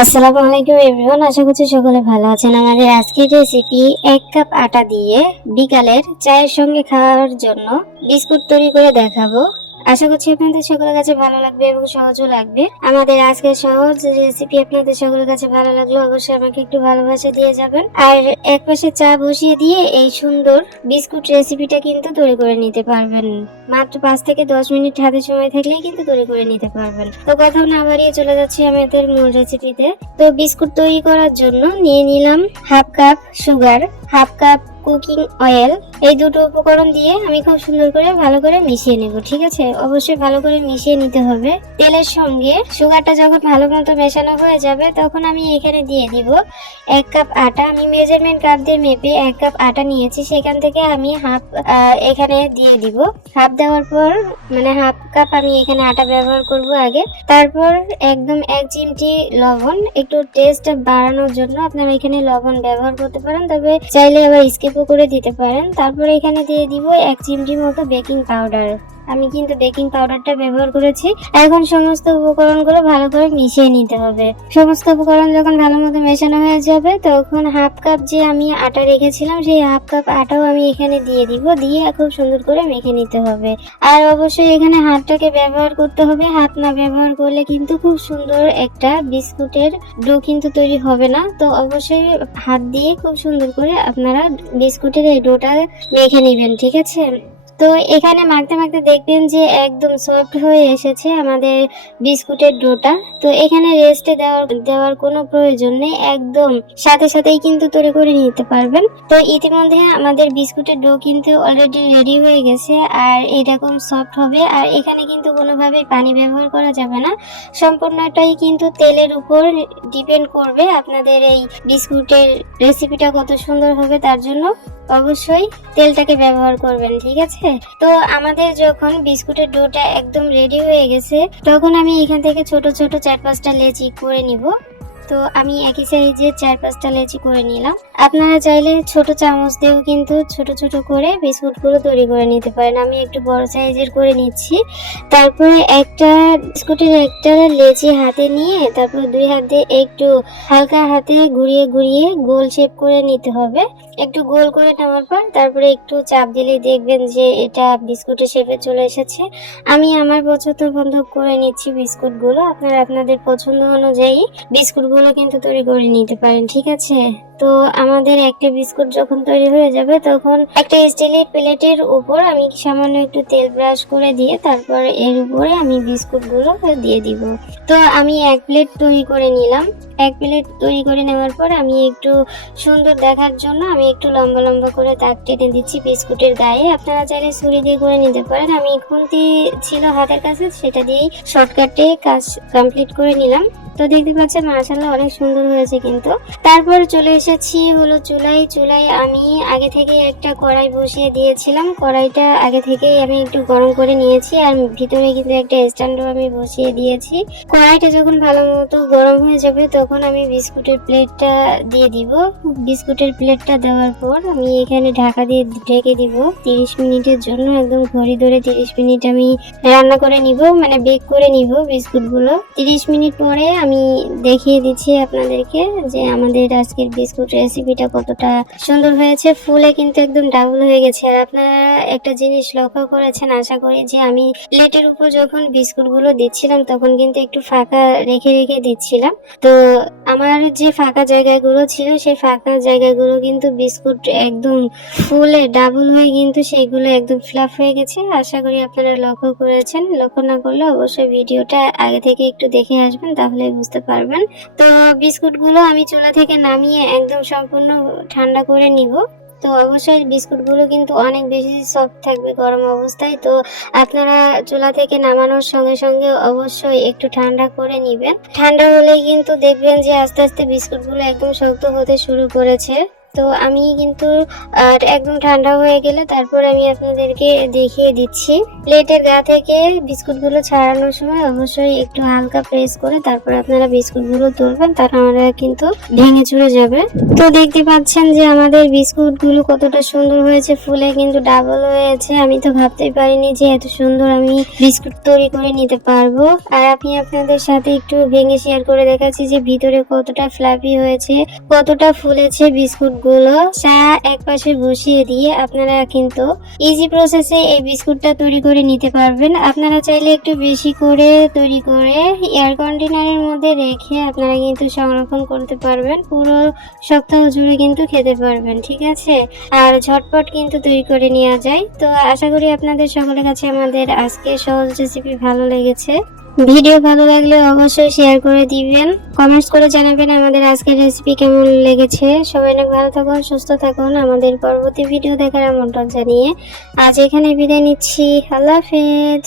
আসসালামু আলাইকুম এভরিওয়ান, আশা করছি সকলে ভালো আছেন। আমাদের আজকের রেসিপি 1 কাপ আটা দিয়ে বিকালের চায়ের সঙ্গে খাওয়ার জন্য বিস্কুট তৈরি করে দেখাবো। আশা করছি আপনাদের সকলের কাছে ভালো লাগবে এবং সহজও লাগবে। আমাদের আজকের সহজ রেসিপি আপনাদের সকলের কাছে ভালো লাগলে অবশ্যই আমাকে একটু ভালোবাসা দিয়ে যাবেন। আর এক পাশে চা বসিয়ে দিয়ে এই সুন্দর বিস্কুট রেসিপিটা কিন্তু তৈরি করে নিতে পারবেন। মাত্র 5 থেকে 10 মিনিট হাতে সময় থাকলেই কিন্তু তৈরি করে নিতে পারবেন। তো কথা না বাড়িয়ে চলে যাচ্ছি আমাদের মূল রেসিপিতে। তো বিস্কুট তৈরি করার জন্য নিয়ে নিলাম half cup sugar, half cup cooking oil. এই দুটো উপকরণ দিয়ে আমি খুব সুন্দর করে ভালো করে মিশিয়ে নেব। ঠিক আছে, অবশ্যই ভালো করে মিশিয়ে নিতে হবে। তেলের সঙ্গে সুগারটা যখন ভালো মতো মেশানো হয়ে যাবে তখন আমি এখানে দিয়ে দিব 1 কাপ আটা। আমি মেজারমেন্ট কাপ দিয়ে মেপে 1 কাপ আটা নিয়েছি, সেখান থেকে আমি হাফ এখানে দিয়ে দিব। হাফ দেওয়ার পর মানে হাফ কাপ আমি এখানে আটা ব্যবহার করব আগে। তারপর একদম 1 চিমটি লবণ, একটু টেস্ট বাড়ানোর জন্য আপনারা এখানে লবণ ব্যবহার করতে পারেন, তবে চাইলে আবার স্কিপও করে দিতে পারেন। তারপরে এখানে দিয়ে দিব 1 চিমটি মতো বেকিং পাউডার। আমি কিন্তু বেকিং পাউডারটা ব্যবহার করেছি। এখন সমস্ত উপকরণগুলো ভালো করে মিশিয়ে নিতে হবে। সমস্ত উপকরণ যখন ভালো মতো মেশানো হয়ে যাবে তখন হাফ কাপ যে আমি আটা রেখেছিলাম সেই হাফ কাপ আটাও আমি এখানে দিয়ে দিব। দিয়ে খুব সুন্দর করে মেখে নিতে হবে। আর অবশ্যই এখানে হাতটাকে ব্যবহার করতে হবে। হাত না ব্যবহার করলে কিন্তু খুব সুন্দর একটা বিস্কুটের ডো কিন্তু তৈরি হবে না। তো অবশ্যই হাত দিয়ে খুব সুন্দর করে আপনারা বিস্কুটের এই ডোটা মেখে নেবেন। ঠিক আছে, তো এখানে মাখতে মাখতে দেখবেন যে একদম সফট হয়ে এসেছে আমাদের বিস্কুটের ডোটা। তো এখানে রেস্টে দেওয়ার কোনো প্রয়োজন নেই, একদম সাথে সাথেই কিন্তু তৈরি করে নিতে পারবেন। তো ইতিমধ্যে আমাদের বিস্কুটের ডো কিন্তু অলরেডি রেডি হয়ে গেছে আর এরকম সফট হবে। আর এখানে কিন্তু কোনোভাবে পানি ব্যবহার করা যাবে না, সম্পূর্ণটাই কিন্তু তেলের উপর ডিপেন্ড করবে আপনাদের এই বিস্কুটের রেসিপিটা কত সুন্দর হবে। তার জন্য অবশ্যই তেলটাকে ব্যবহার করবেন। ঠিক আছে, তো আমাদের যখন বিস্কুটের ডোটা একদম রেডি হয়ে গেছে তখন আমি এখান থেকে ছোট ছোট 4-5টা লেচি করে নিব। তো আমি একই সাইজে 4-5টা লেচি করে নিলাম। আপনারা চাইলে ছোট চামচ দিয়েও কিন্তু ছোট ছোট করে বিস্কুটগুলো তৈরি করে নিতে পারেন। আমি একটু বড় সাইজের করে নিচ্ছি। তারপরে একটা বিস্কুটের একটা লেচি হাতে নিয়ে তারপর 2 হাত দিয়ে একটু হালকা হাতে ঘুরিয়ে ঘুরিয়ে গোল শেপ করে নিতে হবে। একটু গোল করে নেওয়ার পর তারপরে একটু চাপ দিলে দেখবেন যে এটা বিস্কুটের শেপে চলে এসেছে। আমি আমার পছন্দ মতো করে নিচ্ছি বিস্কুটগুলো। আপনারা আপনাদের পছন্দ অনুযায়ী বিস্কুটগুলো কিন্তু তৈরি করে নিতে পারেন। ঠিক আছে, তো আমাদের একটা বিস্কুট যখন তৈরি হয়ে যাবে তখন একটা স্টিলের প্লেটের উপর আমি সামান্য একটু তেল ব্রাশ করে দিয়ে তারপর এর উপরে আমি বিস্কুটগুলো দিয়ে দিব। তো আমি 1 প্লেট তৈরি করে নিলাম। 1 প্লেট তৈরি করে নেওয়ার পর আমি একটু সুন্দর দেখার জন্য আমি একটু লম্বা লম্বা করে দাগ টেনে দিচ্ছি বিস্কুটের গায়ে। আপনারা চাইলে ছুরি দিয়ে করে নিতে পারেন। আমি খুন্তি ছিল হাতের কাছে, সেটা দিয়েই শর্টকাটে কাজ কমপ্লিট করে নিলাম। তো দেখতে পাচ্ছেন মাশাআল্লাহ অনেক সুন্দর হয়েছে কিন্তু। তারপর চলে এসেছি হলো চুলায় আমি আগে থেকে একটা কড়াই বসিয়ে দিয়েছিলাম। কড়াইটা আগে থেকেই আমি একটু গরম করে নিয়েছি আর ভিতরে কিন্তু একটা স্ট্যান্ডও আমি বসিয়ে দিয়েছি। কড়াইটা যখন ভালো মতো গরম হয়ে যাবে তখন আমি বিস্কুটের প্লেটটা দিয়ে দিব। বিস্কুটের প্লেটটা দেওয়ার পর আমি এখানে ঢাকা দিয়ে ঢেকে দিব 30 মিনিটের জন্য। একদম ঘড়ি ধরে 30 মিনিট আমি রান্না করে নিব, মানে বেক করে নিব বিস্কুটগুলো। 30 মিনিট পরে আমি দেখিয়ে দিচ্ছি আপনাদেরকে যে আমাদের আজকের বিস্কুট রেসিপিটা কতটা সুন্দর হয়েছে। ফুলে কিন্তু একদম ডাবল হয়ে গেছে। আর আপনারা একটা জিনিস লক্ষ্য করেছেন আশা করি, যে আমি প্লেটের উপর যখন বিস্কুটগুলো দিচ্ছিলাম তখন কিন্তু একটু ফাঁকা রেখে রেখে দিচ্ছিলাম। তো আমার যে ফাঁকা জায়গাগুলো ছিল সেই ফাঁকা জায়গাগুলো কিন্তু বিস্কুট একদম ফুলে ডাবল হয়ে কিন্তু সেগুলো একদম ফ্লাফ হয়ে গেছে। আশা করি আপনারা লক্ষ্য করেছেন। লক্ষ্য না করলে অবশ্যই ভিডিওটা আগে থেকে একটু দেখে আসবেন, তাহলে বুঝতে পারবেন। তো বিস্কুটগুলো আমি চুলা থেকে নামিয়ে একদম সম্পূর্ণ ঠান্ডা করে নিব। তো অবশ্যই বিস্কুটগুলো কিন্তু অনেক বেশি সফট থাকবে গরম অবস্থায়। তো আপনারা চুলা থেকে নামানোর সঙ্গে সঙ্গে অবশ্যই একটু ঠান্ডা করে নেবেন। ঠান্ডা হলেই কিন্তু দেখবেন যে আস্তে আস্তে বিস্কুটগুলো একদম শক্ত হতে শুরু করেছে। তো আমি কিন্তু একদম ঠান্ডা হয়ে গেলে তারপর আমি আপনাদেরকে দেখিয়ে দিচ্ছি। প্লেটের গা থেকে বিস্কুটগুলো ছাড়ানোর সময় অবশ্যই একটু হালকা প্রেস করে তারপর আপনারা বিস্কুটগুলো তুলবেন, তা নাহলে কিন্তু ভেঙে চুরে যাবে। তো দেখতে পাচ্ছেন যে আমাদের বিস্কুটগুলো কতটা সুন্দর হয়েছে, ফুলে কিন্তু ডাবল হয়েছে। আমি তো ভাবতেই পারিনি যে এত সুন্দর আমি বিস্কুট তৈরি করে নিতে পারবো। আর আমি আপনাদের সাথে একটু ভেঙে শেয়ার করে দেখাচ্ছি যে ভিতরে কতটা ফ্লাফি হয়েছে, কতটা ফুলেছে বিস্কুটগুলো। চা এক পাশে বসিয়ে দিয়ে আপনারা কিন্তু ইজি প্রসেসে এই বিস্কুটটা তৈরি করে নিতে পারবেন। আপনারা চাইলে একটু বেশি করে তৈরি করে এয়ার কন্টেনারের মধ্যে রেখে আপনারা কিন্তু সংরক্ষণ করতে পারবেন, পুরো সপ্তাহ জুড়ে কিন্তু খেতে পারবেন, ঠিক আছে। আর ঝটপট কিন্তু তৈরি করে নেওয়া যায়। তো আশা করি আপনাদের সকলের কাছে আমাদের আজকে সহজ রেসিপি ভালো লেগেছে। ভিডিও ভালো লাগলে অবশ্যই শেয়ার করে দিবেন, কমেন্টস করে জানাবেন আমাদের আজকের রেসিপি কেমন লেগেছে। সবাই অনেক ভালো থাকুন, সুস্থ থাকুন। আমাদের পরবর্তী ভিডিও দেখার আমন্ত্রণ জানিয়ে আজ এখানে বিদায় নিচ্ছি। আল্লাহ হাফেজ।